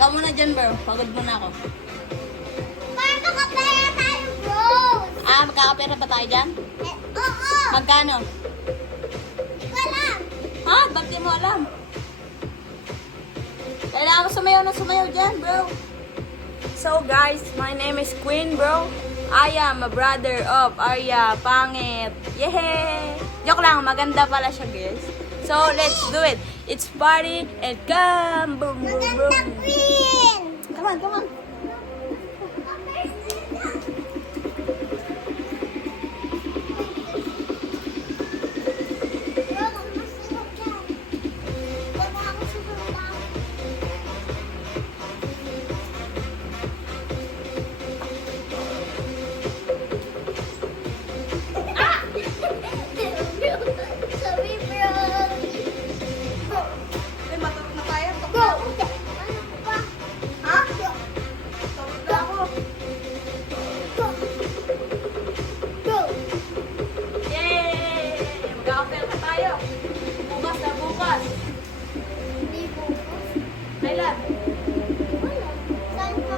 Ikaw muna dyan, bro. Pagod muna ako. Para makapera tayo, bro. Magkakapera ba tayo dyan? Oo. Magkano? Hindi ko alam. Ha? Ba't di mo alam? Kailangan ko sumayaw na sumayaw dyan, bro. So, guys, my name is Queen, bro. I am a brother of Arya Pangit. Yehey! Joke lang, maganda pala siya, guys. So, let's do it. It's party and come, boom, boom, Maganda, boom. Queen. Come on, come on. Bro, masarap yan. Baka ako siguro lang. Ah! Sorry, bro. Ay, matulog na tayo. Bro, ano pa? Ha? Tulog na ako. Bro, Yay! Magkakapera na tayo. Bukas na bukas. hindi po. Kailan? Wala. Saan pa?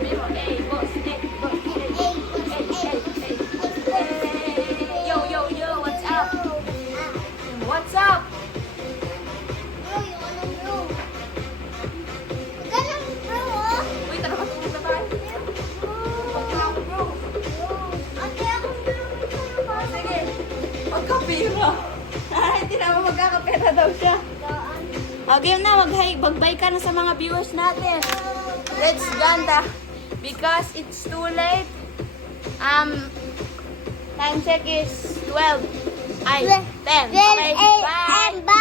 Memo, hey, boss. Hey, boss. Hey, Yo, yo, yo, what's up? What's up? Bro, yung anong bro? Ganun, bro, oh. Uy, tara, matulog na tayo. Huwag na ako, bro. Ate, akong tulungan sa'yo ba? Sige. Magkapira. Hindi naman magkakapera daw siya. Daan. Okay na, magbay ka na sa mga viewers natin. Let's ganda. Because it's too late. Time check is 12. Ay, 10. Okay, bye. Bye.